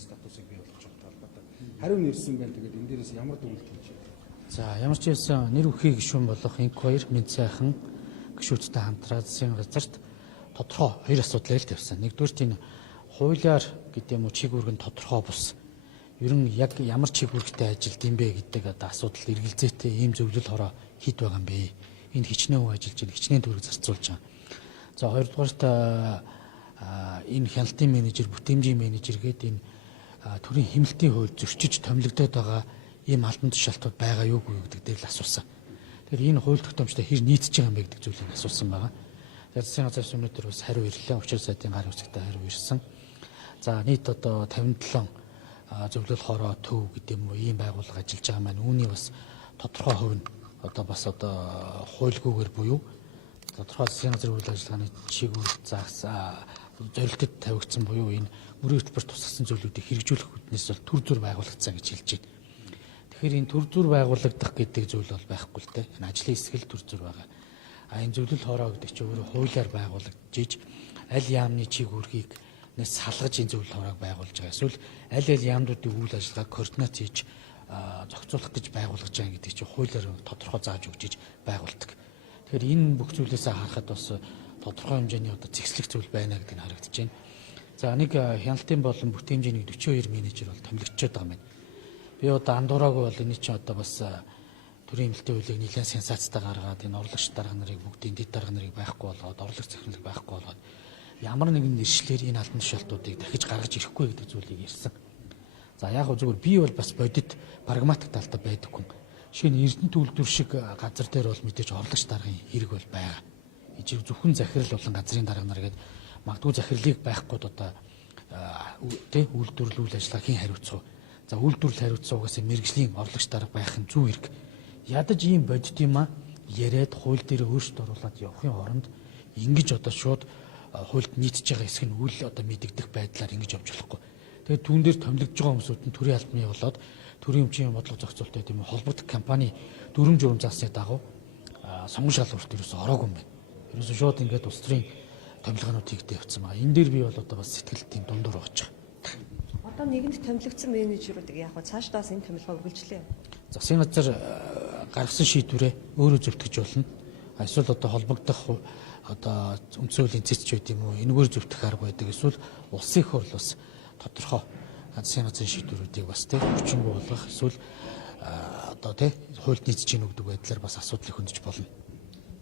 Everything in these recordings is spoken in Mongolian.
статусыг бий болгож байгаа талбарт. Хариу нэрсэн байна. Тэгээд энэ дээрээс ямар дүгнэлт хийж байна? За ямар ч байсан нэр бүхий гишүүн болох Инквайр мэд сайхан гишүүдтэй хамтраад засгийн газарт тодорхой хоёр асуудал ярил тавьсан. Нэгдүгээр энэ хуулиар гэдэг юм уу чиг үүргэн тодорхой бус. Ер нь яг ямар чиг үүрэгтэй ажилд юм бэ гэдэг одоо асуудал эргэлзээтэй ийм зөвлөл хороо хэд байгаа юм бэ? Энэ хичнээн хүн ажиллаж байна, хичнээн төгрөг зарцуулж байгаа. За хоёрдугаарт энэ хяналтын менежер, бүтээмжийн менежер гэдэг энэ төрийн хэмнэлтийн хууль зөрчиж томилогдоод байгаа ийм албан тушаалтууд байгаа юу гэдэг дээр л асуусан. Тэгэхээр энэ хууль тогтоомжтой хэр нийцж байгаа юм бэ гэдэг зүйлийг асуусан байгаа. Засгийн газраас өнөөдөр бас хариу ирлээ. Учир сайдын гар үсэгтээ хариу ирсэн. За нийт одоо 57 зөвлөл хороо төв гэдэг юм уу ийм байгууллага ажиллаж байгаа маань үүний бас тодорхой хувь нь одоо бас одоо хуульгүйгээр буюу тодорхой засгийн газрын үйл ажиллагааны чиг үүрэг заасан зорилтод тавигдсан буюу энэ мөрийн хөтөлбөр тусгасан зүйлүүдийг хэрэгжүүлэх үүднээс бол төр зүр байгуулагдсан гэж хэлж байна. Тэгэхээр энэ төр зүр байгуулагдах гэдэг зүйл бол байхгүй л дээ. Энэ ажлын хэсгэл төр зүр байгаа. Энэ зөвлөл хороо гэдэг чинь өөрөө хуулиар байгуулагдаж аль яамны чиг үүргийг салгаж энэ зөвлөл хороог байгуулж байгаа. Эсвэл аль яамнуудын үйл ажиллагааг координац хийж зохицуулах гэж байгуулж байгаа гэдэг чинь хуулиар тодорхой зааж өгч байгуулдаг. Тэгэхээр энэ бүх зүйлээсээ харахад бас тодорхой хэмжээний одоо зэгслэх зүйл байна гэдэг нь харагдаж байна. За нэг хяналтын болон бүтээмжийн 42 менежер бол томилогдчиход байгаа юм байна. Би одоо андуураагүй бол энэ чинь одоо бас төрийн хэмнэлтийн хуулийг нэлээд сенсацтай гаргаад энэ орлогч дарга нарыг бүгдийн дэд дарга нарыг байхгүй болгоод орлого захирлыг байхгүй болгоод ямар нэгэн нэршлэр энэ албан тушаалтуудыг дахиж гаргаж ирэхгүй гэдэг зүйлийг ярьсан. За яг зөвхөн би бол бас бодит прагматик талтай байдаггүй. Жишээ нь Эрдэнэт үйлдвэр шиг газар дээр бол мэдээж орлогч даргын хэрэг бол байгаа. Ижиг зөвхөн захирал болон газрын дарга нар гэдэг магадгүй захирлыг байхгүй одоо үйлдвэрлэл үйл ажиллагаа хийн хариуцах. За үйлдвэрлэл хариуцахгүйгээс мэрэгжлийн орлогч дарга байх нь зүү хэрэг. Ядаж ийм бодит юм а яриад хууль дээр өөрчлөлт оруулаад явахын оронд ингэж одоо шууд хуульд нийцж байгаа хэсэг нь үл одоо мэдэгдэх байдлаар ингэж явж болохгүй. Тэгээд түүн дээр томилогдож байгаа хүмүүсүүд нь төрийн албаны болоод төрийн өмчийн бодлого зохицуулалттай тийм холбогдох компани дүрм журам заасны дагуу сонгон шалгуурт ерөөсө ороогүй юм байна. Ерөөсө шууд ингээд улс төрийн томилгоонууд хийгдээ явцсан байгаа. Энэ дээр би бол одоо бас сэтгэл тийм дундуур байгаа. Одоо нэгэнд томилогдсон менежерүүдийг яг цаашдаас энэ томилгоо үргэлжлэе. Засгийн газар гаргасан шийдвэрээ өөрөө зөвтгөж болно. Эсвэл одоо холбогдох одоо үндсэн хуулийн цэцч байт юм уу? Энэгээр зөвтгөх арга байдаг. Эсвэл улсын их хурл бас тодорхой засгийн газрын шийдвэрүүдийг бас хүчингүй болгох эсвэл одоо хуульд нийцж ийн гэдэг байдлаар бас асуудлыг хөндөж болно.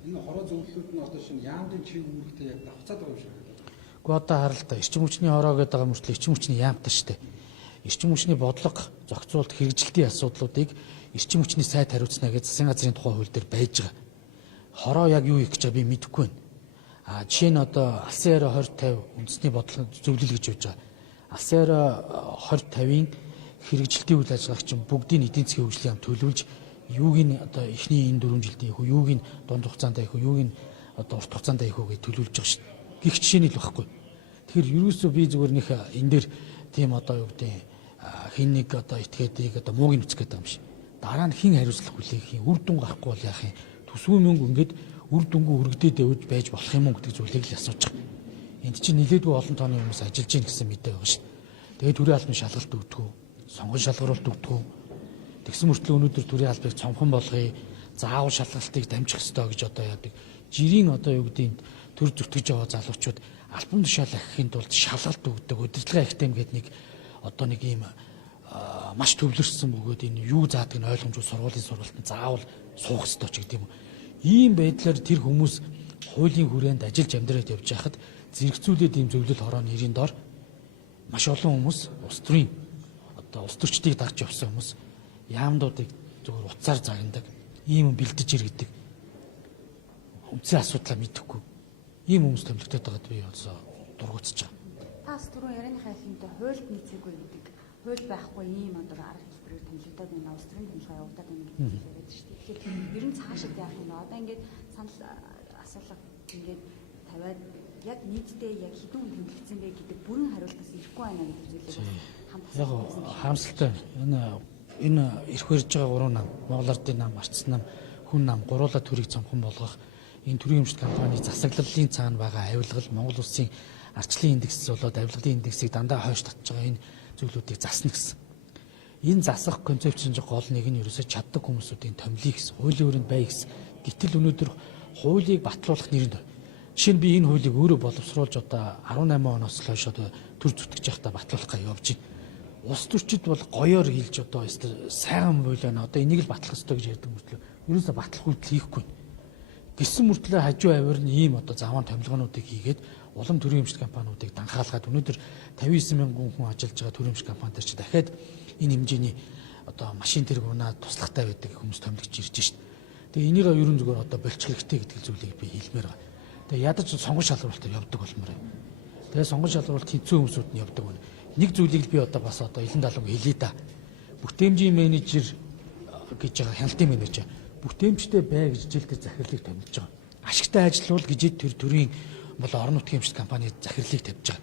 Энэ хороо зөвлөлүүд нь одоо шинэ яамдын чиг үүрэгтэй яг давхцаад байгаа юм шиг байна. Гэхдээ одоо харалтаа эрчим хүчний хороо гэдэг байгаа мөртлөө эрчим хүчний яамтай шүү дээ. Эрчим хүчний бодлого зохицуулалт хэрэгжилтийн асуудлуудыг эрчим хүчний сайд хариуцна гэж засгийн газрын тухай хууль дээр байж байгаа. Хороо яг юу их гэж би мэдэхгүй байна. Жишээ нь одоо алсын яриа 2050 үндэсний бодлого зөвлөл гэж байж байгаа. Алсын яриа 2050-ын хэрэгжилтийн үйл ажиллагааг чинь бүгдийн эдийн засгийн хөгжлийн яам төлөвлөж юуг нь одоо эхний энэ 4 жилдээ их үү, юуг нь дунд хугацаанд их үү, юуг нь одоо урт хугацаанд их үү гэж төлөвлөж байгаа шүү дээ. Гэх жишээний л байхгүй. Тэгэхээр ерөөсөө би зүгээр нөх энэ дээр тийм одоо юу гэдэг хин нэг одоо этгээдийг одоо мууг нь үцгээд байгаа юм шиг. Дараа нь хин хариуцлах хүлээх юм, үр дүн гарахгүй бол яах юм? Төсвөө мөнгө ингээд үр дүнгөө өргөдөөд явж байж болох юм уу гэдэг зүйлийг л асууж байгаа. Энд чинь нилээдгүй олон тооны хүмүүс ажиллаж гин гэсэн мэдээ байгаа шүү дээ. Тэгээд төрийн албаны шалгалт өгдөг үү? Сонгон шалгаруулалт өгдөг үү? Тэгсэн мөртлөө өнөөдөр төрийн албыг цомхон болгоё. Заавал шалгалтыг дамжих ёстой гэж одоо яадаг. Жирийн одоо юу гэдэг төр зүтгэж байгаа залуучууд албан тушаал ахихын тулд шалгалт өгдөг. Удирдлага ахтайм гэдэг нэг одоо нэг ийм маш төвлөрсөн бөгөөд энэ юу заадаг нь ойлгомжгүй сургуулийн сургалтанд заавал суух ёстой ч гэдэг юм. Ийм байдлаар тэр хүмүүс хуулийн хүрээнд ажиллаж амьдраад явж байхад зэрэгцүүлээд ийм зөвлөл хорооны нэрийн дор маш олон хүмүүс улс төрийн одоо улс төрчдийг дагж явсан хүмүүс яамдуудыг зөвхөн утсаар загнадаг, ийм бэлдэж иргэдэг. Үндсэн асуудлаа мэдэхгүй. Ийм хүмүүс томилогдоод байгаад би also дургуутсаж байгаа. Тас түрүү ярианыхаа эхлэлдээ хуульд нийцээгүй гэдэг. Хууль байхгүй ийм одоо арга хэлбэрээр томилогдоод байна. Улс төрийн томилгоо явагдаад байна гэж яриад шүү дээ. Тэгэхээр ер нь цаашид яах юм бэ? Одоо ингээд санал асуулга ингээд тавиад яг нийтдээ яг хэдэн хүн томилогдсон бэ гэдэг бүрэн хариултаас ирэхгүй байна гэдэг зүйлийг хамт асуусан. Харамсалтай. Энэ ирэх барьж байгаа гурван нам, Монгол Ардын нам, Арчсан нам, Хүн нам гуруула төрийг цомхон болгох энэ төрийн өмчт компани засаглалын цаана байгаа авилгал Монгол улсын арчлын индекс болоод авилгалын индексийг дандаа хойш татж байгаа энэ зүйлүүдийг засна гэсэн. Энэ засах концепцийн гол нэг нь ерөөсөө чаддаг хүмүүсүүдийн томилъё гэсэн. Хуулийн өрөөнд бай гэсэн. Гэтэл өнөөдөр хуулийг батлуулах нэрэнд жишээ нь би энэ хуулийг өөрөө боловсруулж одоо 18 оноос л хойш одоо төр зүтгэж явахдаа батлуулахаа явж байна. Улс төрчид бол гоёор хэлж одоо сайхан хуулиа одоо энийг л батлах ёстой гэж ярьдаг мөртлөө ерөөсөө батлах үйлдэл хийхгүй. Гэсэн мөртлөө хажуу авир нь ийм одоо заван томилгоонуудыг хийгээд улам төрийн эмчилгээ компаниудыг данхаалгаад өнөөдөр 59 мянган хүн ажиллаж байгаа төрийн эмчилгээ компани дээр чи дахиад энэ хэмжээний одоо машин тэрэг унаа туслахтай байдаг хүмүүс томилж ирж шít. Тэгээ энийг ерөн зүгээр одоо болчих хэрэгтэй гэдэг зүйлийг би хэлмээр байгаа. Тэгээ ядаж сонгон шалралтаар явдаг болмоор байна. Тэгээ сонгон шалралт хэцүү хүмүүсүүд нь явдаг байна. Нэг зүйлийг би одоо бас одоо илэн даланг хэлье да. Бүтээмжийн менежер гэж байгаа хяналтын менежер бүтээмжтэй бай гэж жил дээр захирлыг томилж байгаа. Ашигтай ажиллавал гэж тэр төрийн бол орон нутгийн эмчилгээ компани захирлыг тавьж байгаа.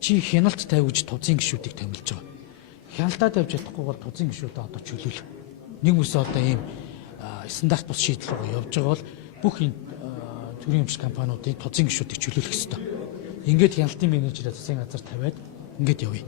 Чи хяналт тавьж тузын гишүүдийг томилж байгаа. Хяналтаа тавьж чадахгүйгээр тузын гишүүдэд одоо чөлөөлөх. Нэг үс одоо ийм стандарт бус шийдэл рүү явж байгаа бол бүх энэ төрийн эмчилгээ компаниудын тузын гишүүдийг чөлөөлөх ёстой. Ингээд хяналтын менежерээ засгийн газар тавиад ингээд явъя.